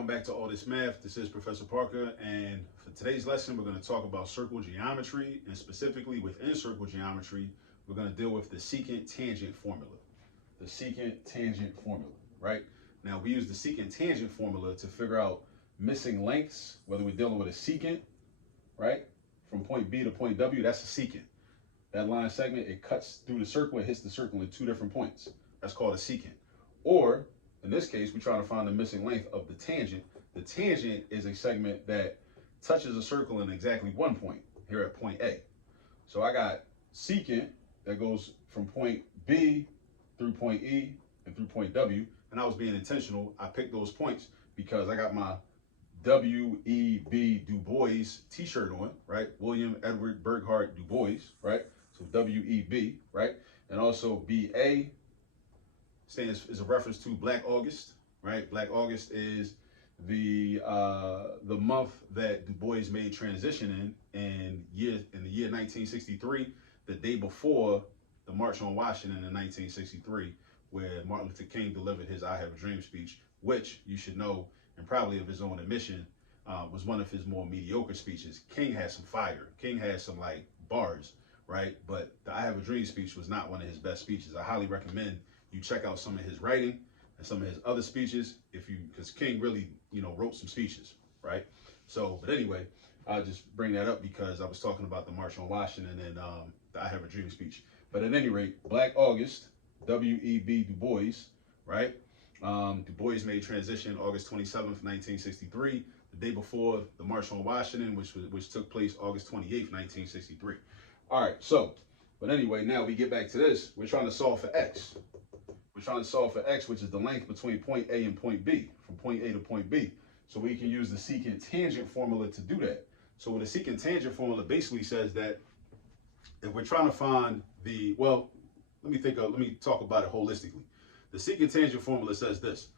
welcome back to All This Math. This is Professor Parker, and for today's lesson, we're going to talk about circle geometry, and specifically within circle geometry, we're going to deal with the secant-tangent formula. The secant-tangent formula, right? Now, we use the secant-tangent formula to figure out missing lengths, whether we're dealing with a secant, right? From point B to point W, that's a secant. That line segment, it cuts through the circle, it hits the circle in two different points. That's called a secant. Or, in this case, we're trying to find the missing length of the tangent. The tangent is a segment that touches a circle in exactly one point, here at point A. So I got secant that goes from point B through point E and through point W, and I was being intentional. I picked those points because I got my W.E.B. Du Bois t-shirt on, right? William Edward Burghardt Du Bois, right? So W.E.B., right? And also B.A. is a reference to Black August, right? Black August is the month that Du Bois made transition in the year 1963, the day before the March on Washington in 1963, where Martin Luther King delivered his "I Have a Dream" speech, which you should know, and probably of his own admission, was one of his more mediocre speeches. King had some fire. King had some like bars, right? But the "I Have a Dream" speech was not one of his best speeches. I highly recommend you check out some of his writing and some of his other speeches, because King really, wrote some speeches, right? So, but anyway, I'll just bring that up because I was talking about the March on Washington and the "I Have a Dream" speech. But at any rate, Black August, W.E.B. Du Bois, right? Du Bois made transition August 27th, 1963, the day before the March on Washington, which took place August 28th, 1963. All right, so, but anyway, now we get back to this. We're trying to solve for x. We're trying to solve for x, which is the length between point A and point B, from point A to point B. So we can use the secant-tangent formula to do that. So the secant-tangent formula basically says that if we're trying to find let me talk about it holistically. The secant-tangent formula says this,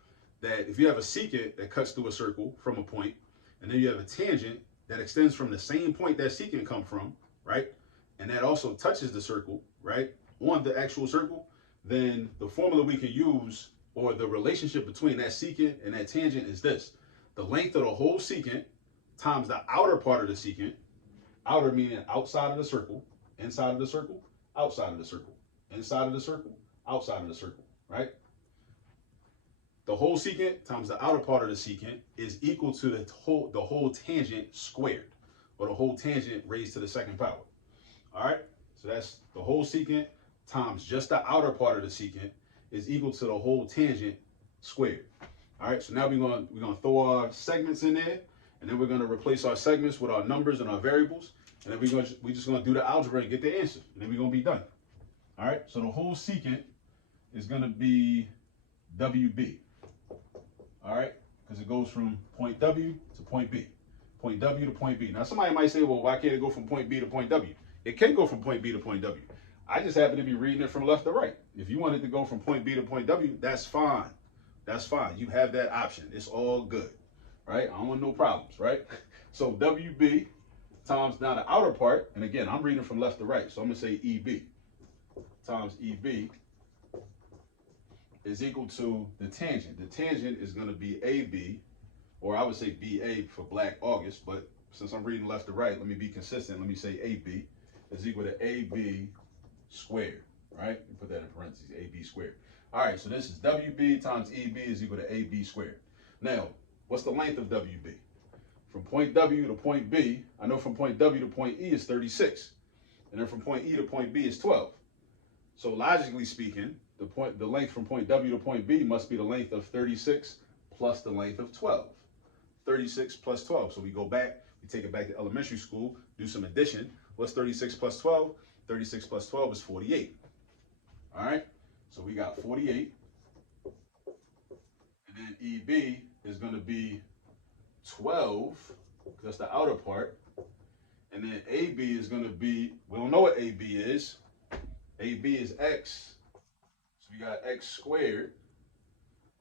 that if you have a secant that cuts through a circle from a point, and then you have a tangent that extends from the same point that secant come from, right? And that also touches the circle, right, on the actual circle, then the formula we can use, or the relationship between that secant and that tangent, is this. The length of the whole secant times the outer part of the secant, outer meaning outside of the circle, inside of the circle, outside of the circle, inside of the circle, outside of the circle, right? The whole secant times the outer part of the secant is equal to the whole tangent squared, or the whole tangent raised to the second power. All right, so that's the whole secant times just the outer part of the secant is equal to the whole tangent squared. All right, so now we're gonna throw our segments in there, and then we're gonna replace our segments with our numbers and our variables, and then we're just gonna do the algebra and get the answer, and then we're gonna be done. All right, so the whole secant is gonna be WB. All right, because it goes from point W to point B, point W to point B. Now somebody might say, well, why can't it go from point B to point W? It can go from point B to point W. I just happen to be reading it from left to right. If you wanted to go from point B to point W, that's fine. That's fine. You have that option. It's all good, right? I don't want no problems, right? So WB times now the outer part, and again, I'm reading from left to right, so I'm gonna say EB times EB is equal to the tangent. The tangent is gonna be AB, or I would say BA for Black August, but since I'm reading left to right, let me be consistent. Let me say AB is equal to AB squared, right? Put that in parentheses, AB squared. All right, so this is WB times EB is equal to AB squared. Now, what's the length of WB? From point W to point B, I know from point W to point E is 36. And then from point E to point B is 12. So logically speaking, the length from point W to point B must be the length of 36 plus the length of 12. 36 plus 12. So we go back, we take it back to elementary school, do some addition. What's 36 plus 12? 36 plus 12 is 48. All right, so we got 48. And then EB is going to be 12, because that's the outer part. And then AB is going to be, we don't know what AB is. AB is X. So we got X squared,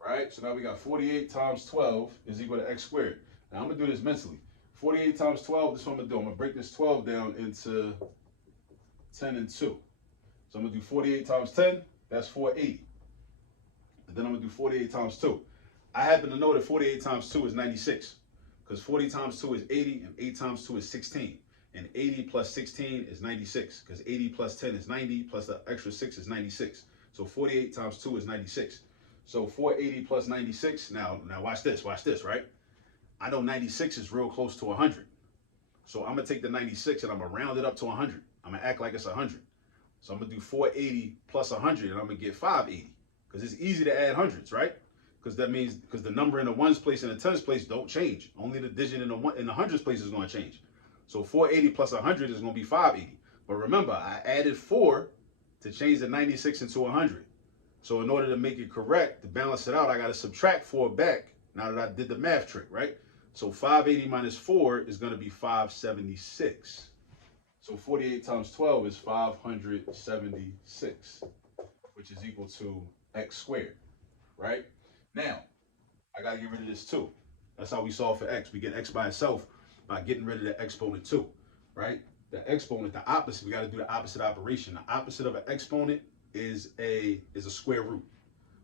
right? So now we got 48 times 12 is equal to X squared. Now I'm going to do this mentally. 48 times 12, this is what I'm going to do. I'm going to break this 12 down into 10 and 2. So I'm going to do 48 times 10, that's 480. And then I'm going to do 48 times 2. I happen to know that 48 times 2 is 96, because 40 times 2 is 80, and 8 times 2 is 16. And 80 plus 16 is 96, because 80 plus 10 is 90, plus the extra 6 is 96. So 48 times 2 is 96. So 480 plus 96, now watch this, right? I know 96 is real close to 100. So I'm going to take the 96 and I'm going to round it up to 100. I'm going to act like it's 100. So I'm going to do 480 plus 100, and I'm going to get 580, because it's easy to add hundreds, right? Because that means, because the number in the ones place and the tens place don't change. Only the digit in the hundreds place is going to change. So 480 plus 100 is going to be 580. But remember, I added 4 to change the 96 into 100. So in order to make it correct, to balance it out, I got to subtract 4 back now that I did the math trick, right? So 580 minus 4 is going to be 576. So 48 times 12 is 576, which is equal to x squared, right? Now, I got to get rid of this 2. That's how we solve for x. We get x by itself by getting rid of the exponent 2, right? The exponent, the opposite, we got to do the opposite operation. The opposite of an exponent is a square root.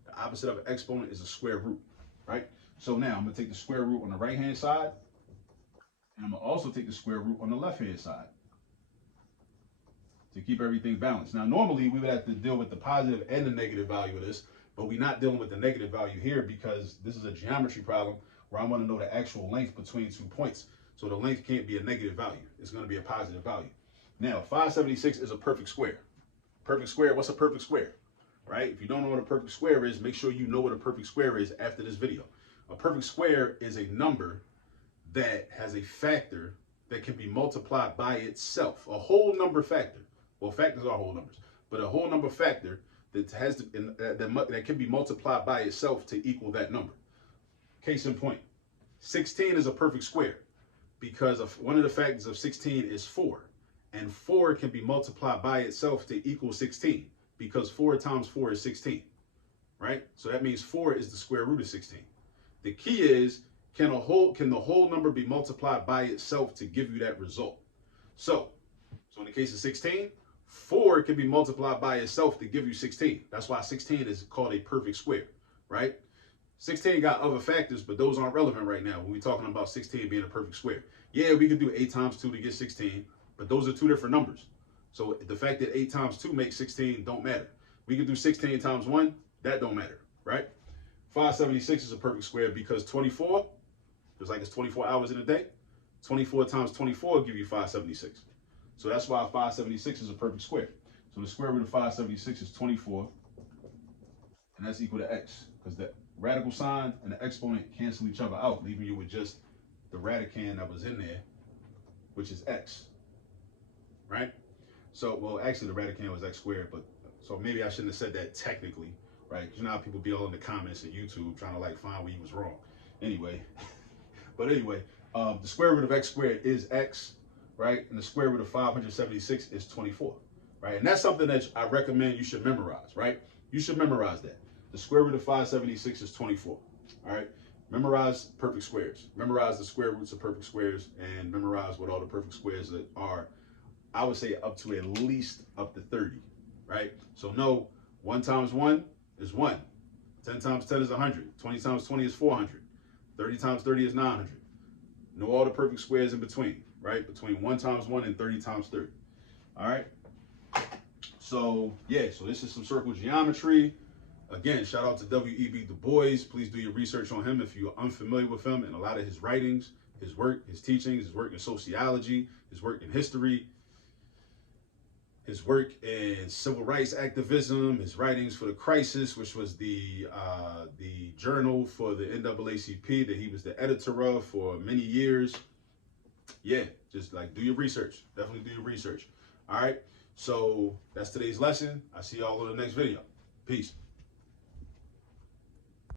The opposite of an exponent is a square root, right? So now I'm going to take the square root on the right-hand side, and I'm going to also take the square root on the left-hand side to keep everything balanced. Now, normally we would have to deal with the positive and the negative value of this, but we're not dealing with the negative value here because this is a geometry problem where I want to know the actual length between 2 points. So the length can't be a negative value. It's going to be a positive value. Now, 576 is a perfect square. Perfect square, what's a perfect square? Right? If you don't know what a perfect square is, make sure you know what a perfect square is after this video. A perfect square is a number that has a factor that can be multiplied by itself. A whole number factor. Well, factors are whole numbers, but a whole number factor that that can be multiplied by itself to equal that number. Case in point, 16 is a perfect square because one of the factors of 16 is 4, and 4 can be multiplied by itself to equal 16 because 4 times 4 is 16, right? So that means 4 is the square root of 16. The key is, can the whole number be multiplied by itself to give you that result? So in the case of 16, 4 can be multiplied by itself to give you 16. That's why 16 is called a perfect square, right? 16 got other factors, but those aren't relevant right now when we're talking about 16 being a perfect square. Yeah, we could do 8 times 2 to get 16, but those are 2 different numbers. So the fact that 8 times 2 makes 16 don't matter. We could do 16 times 1, that don't matter, right? 576 is a perfect square because 24, just like it's 24 hours in a day, 24 times 24 will give you 576. So that's why 576 is a perfect square. So the square root of 576 is 24, and that's equal to x, because the radical sign and the exponent cancel each other out, leaving you with just the radicand that was in there, which is x, right? So, well, actually the radicand was x squared, but so maybe I shouldn't have said that technically, right? Because you know how people be all in the comments at YouTube trying to like find where you was wrong. Anyway, the square root of x squared is x, right? And the square root of 576 is 24, right? And that's something that I recommend you should memorize, right? You should memorize that. The square root of 576 is 24, all right? Memorize perfect squares. Memorize the square roots of perfect squares and memorize what all the perfect squares that are, I would say up to at least up to 30, right? So know 1 times 1 is 1. 10 times 10 is 100. 20 times 20 is 400. 30 times 30 is 900. Know all the perfect squares in between, right? Between 1 times 1 and 30 times 30. All right? So, yeah, so this is some circle geometry. Again, shout out to W.E.B. Du Bois. Please do your research on him if you're unfamiliar with him and a lot of his writings, his work, his teachings, his work in sociology, his work in history, his work in civil rights activism, his writings for the Crisis, which was the journal for the NAACP that he was the editor of for many years. Yeah, just like do your research. Definitely do your research. All right. So that's today's lesson. I'll see y'all in the next video. Peace.